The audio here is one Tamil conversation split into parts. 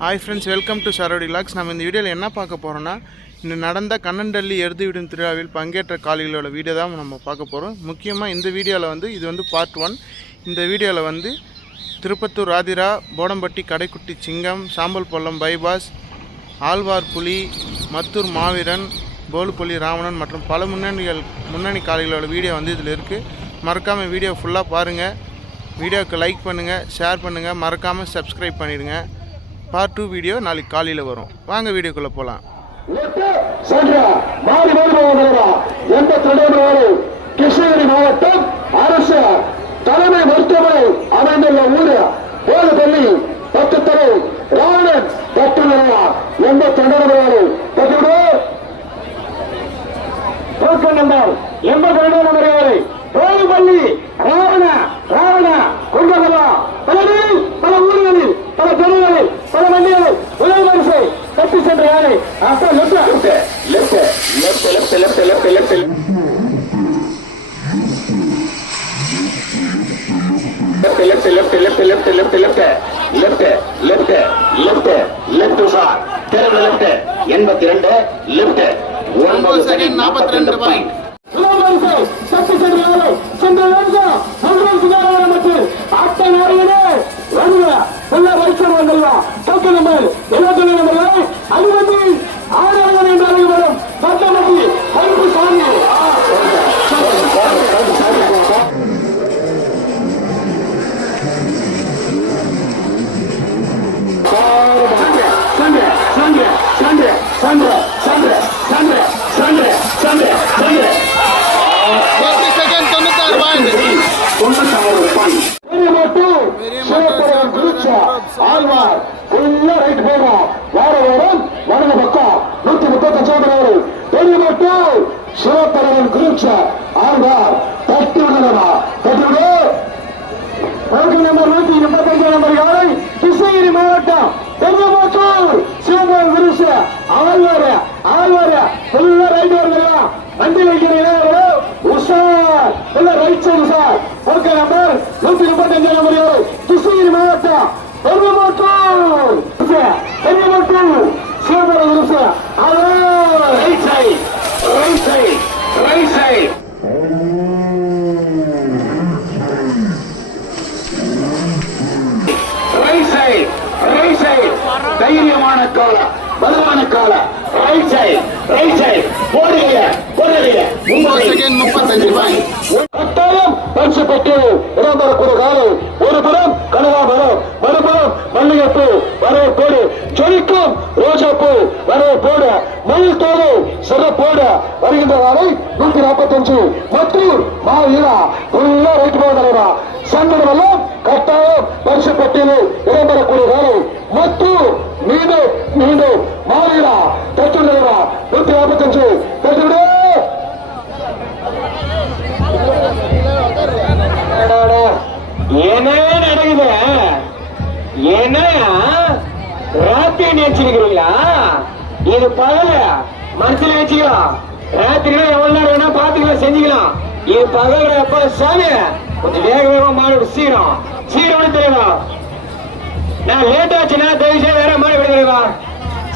Hi friends welcome to Sarodi logs நம்ம இந்த வீடியோவில் என்ன பார்க்க போகிறோன்னா இன்று நடந்த கண்ணண்டள்ளி எருது விடும் திருவிழாவில் பங்கேற்ற காலிகளோட வீடியோ தான் நம்ம பார்க்க போகிறோம் முக்கியமாக இந்த வீடியோவில் வந்து இது வந்து பார்ட் ஒன் இந்த வீடியோவில் வந்து திருப்பத்தூர் ராதிரா போடம்பட்டி கடைக்குட்டி சிங்கம் சாம்பல் பள்ளம் பைபாஸ் ஆழ்வார் புலி மத்தூர் மாவீரன் போலுப்புலி ராவணன் மற்றும் பல முன்னணிகள் முன்னணி காலிகளோட வீடியோ வந்து இதில் இருக்குது மறக்காமல் வீடியோ ஃபுல்லாக பாருங்கள் வீடியோவுக்கு லைக் பண்ணுங்கள் ஷேர் பண்ணுங்கள் மறக்காமல் சப்ஸ்கிரைப் பண்ணிடுங்க. பார்ட் டூ வீடியோ நாளைக்கு காலையில் வரும். வாங்க வீடியோக்குள்ளே போகலாம் கிருஷ்ணகிரி மாவட்டம் அரசு தலைமை மருத்துவமனை அமைந்துள்ள ஊர் போதப்பள்ளி பத்து தலை ராவணன் டாக்டர் எண்பத்தி ரெண்டாவது நம்பர் எண்பத்தி ரெண்டாவது போதப்பள்ளி ராவணன் தப்பி சென்ற யாரை left left left left left left left left left, left, left, left, left, left, left, left, left sir திறந்த லெப்ட் எண்பத்தி ரெண்டு லெப்ட் ஒன்பது செகண்ட் நாற்பத்தி ரெண்டு பாயிண்ட் சக்தி சென்றாரு சென்ற சுகாதார நம்பர் எழுபத்தி நம்பர் Sandra, Sandra, Sandra. ஆழ்வாரு ஆழ்வாரு ஃபுல்லா ரைட் வருங்களா வண்டி வைக்கிறீங்களா உஷார். இல்ல right side sir okay number நூத்தி முப்பத்தஞ்சு நம்பர் யாரு கிருஷ்ணகிரி மாவட்டம் Periyamottur Periyamottur Sivapuram விருச right side right side right side right side right side தைரியமான கால கணக்கால ரைட் சைடு ரைட் சைடு போடுங்க போடுறீங்க முப்பத்தஞ்சு ரூபாய் கட்டாயம் பரிசு பெற்று இடம்பெற ஒரு காலை ஒரு புறம் கனகாபரம் மறுபுறம் மல்லிகைப்பூ வரவேற்போடு சொலிக்கும் ரோஜாப்பூ வரவேற்போடு மயில் தோடு சிறப்போடு வருகின்ற காலை நூத்தி நாற்பத்தி அஞ்சு மற்றூர் மாவீரா. உள்ள ரைட் போன தலைவா. சங்கடம் எல்லாம் கட்டாயம் பரிசு பட்டியலில் இடம் பெறக்கூடிய காலம் மீண்டும் மீண்டும் மாவீரா தட்டுகிறா நூத்தி நாற்பத்தஞ்சு தட்டுவிடு என்ன நடக்குது. என்ன ராத்திரி நினைச்சிருக்கிறீங்களா இது பகல மனசுல வச்சுக்கலாம். ராத்திரி எவ்வளவு நேரம் வேணா பாத்துக்கலாம் செஞ்சுக்கலாம். இது பகல் எப்ப சாமி கொஞ்சம் வேக வேகமா மாறி சீக்கிரம். சீக்கிரம் தெரியுமா? நான் லேட் ஆச்சுன்னா தயவு செய்து வேற மாடு விடுதலைவா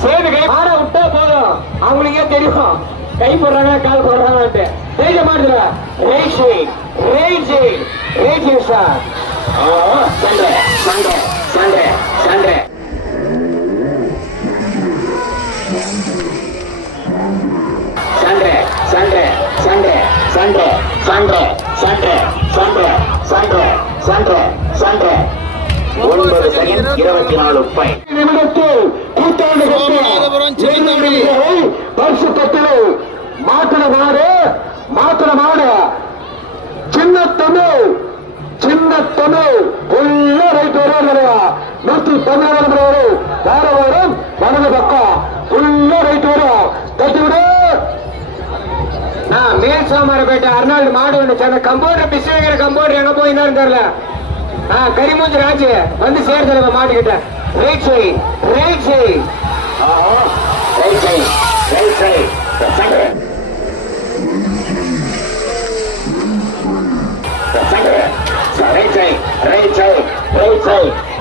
சேர்ந்து கை மாட விட்டா போதும். அவங்களுக்கே தெரியும். கை போடுறாங்க கால் போடுறாங்கன்ட்டு. தைரிய மாடுல ரேசி ரேசி ரேசி சார் சண்டை சண்டை சண்டை சண்டை சண்டை. சண்டை சண்டை சண்டை சண்டை சண்டை சண்டை சண்டை சண்டை சண்டை. ஒன்பது செகண்ட் இருபத்தி நாலு நிமிடத்தில் கூட்டாண்டு. பரிசு தொட்டில் மாத்திர மாடு மாத்திர மாடு. சின்ன தமிழ் சின்ன தமிழ். உள்ள ரைட் வருவா நூத்தி பதினாறு நம்பர் வரும் வார வாரம் வலது பக்கம். உள்ள ரைட் வரும். தட்டி விடு மேல் சாமாரப்பேட்டை அர்னால்டு மாடு ஒன்று சேர்ந்த கம்பவுண்டர் பிஸ்வேகர கம்பவுண்டர் எங்க போயிருந்தாரு தெரியல. கரிமூஞ்சி ராஜு வந்து சேர்ந்து மாட்டுக்கிட்ட. Right side right side right side right side right side right side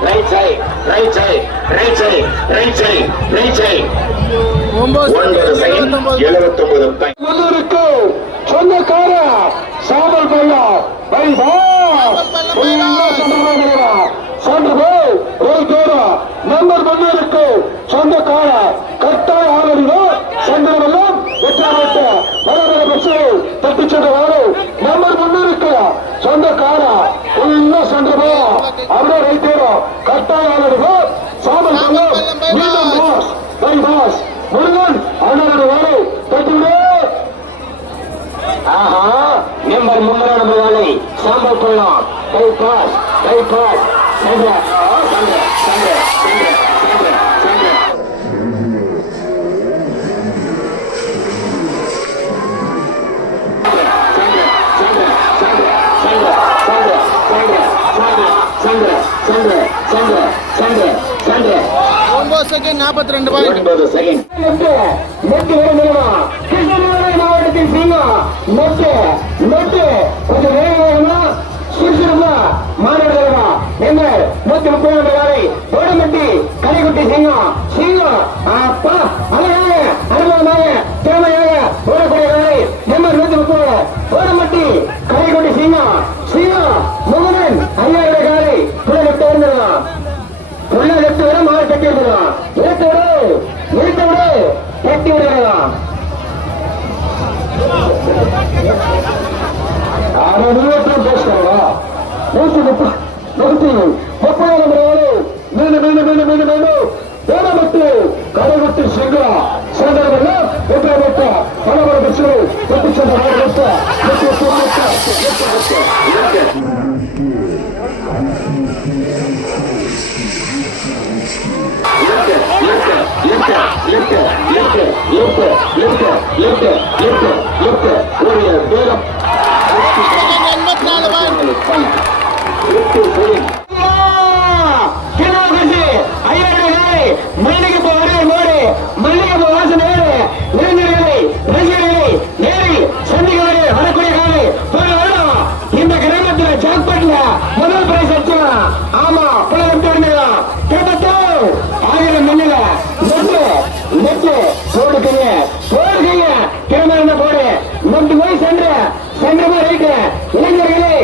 right side right side right side right side right side ஒம்பது ஒன்பது செகண்ட் இருபத்தொம்பது எழுபத்தொன்பது தப்பி சென்ற நம்பர் முன்னூறுக்கு சொந்தக்கார உள்ள சென்று போ வைத்தேரும் கட்டாய சாமல் பையா மீண்டும் பாஸ் பை பாஸ் முருகன் அண்ணனுடைய வாரு தட்டிவிடு ஆஹா நம்பர் முன்னூறு நம்பர் சாம்பல் பள்ளம் கை பாஸ் கை பாஸ் சென்ற ஒம்பது செகண்ட் நாற்பத்தி ரெண்டு பாயிண்ட் ஒன்பது செகண்ட் கிருஷ்ணகிரி மாவட்டத்தின் சிங்கம் நெட்டு நெட்டு. கொஞ்சம் வேகமா சுறுசுறுப்பா மாநிலமா என்ன நூத்தி முப்பது நம்பர் வேலை ஓடமட்டி கரைக்குட்டி சிங்கம் சிங்கம் அப்பா அழகாக அனுபவமாக திறமையாக ஓடக்கூடிய வேலை நம்பர் நூத்தி முப்பது ஓடமட்டி கரைக்குட்டி சிங்கம் சிங்கம் மாறு கட்டி விடலாம் நிறுத்த விடு நிறுத்த விடு கட்டி விடலாம் ஆனா நிறுவனம் பேசுறா நூத்தி முப்பது நூத்தி முப்பது நம்பர் மீண்டும் மீண்டும் மீண்டும் மீண்டும் மீண்டும் வேடமட்டு கடைவிட்டு சிங்கா சேர்ந்தவர்கள் வெற்றி வெட்ட பலவர பிரச்சனை வெற்றி சென்ற முதல் பிரைஸ் அடிச்சான் ஆமா புள்ள விட்டு இருந்தோம் கேட்டோ ஆயிரம் மண்ணில நெட்டு நெட்டு போடு கைய போடு கைய போடு நம்பி போய் சென்று சென்றமா ரைட்டு இளைஞர்களே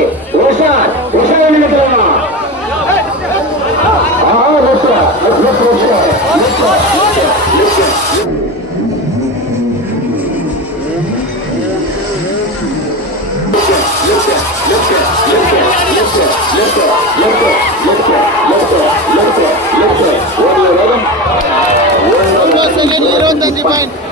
Я прощаю. One year, Adam. One year, Adam. One year, Adam.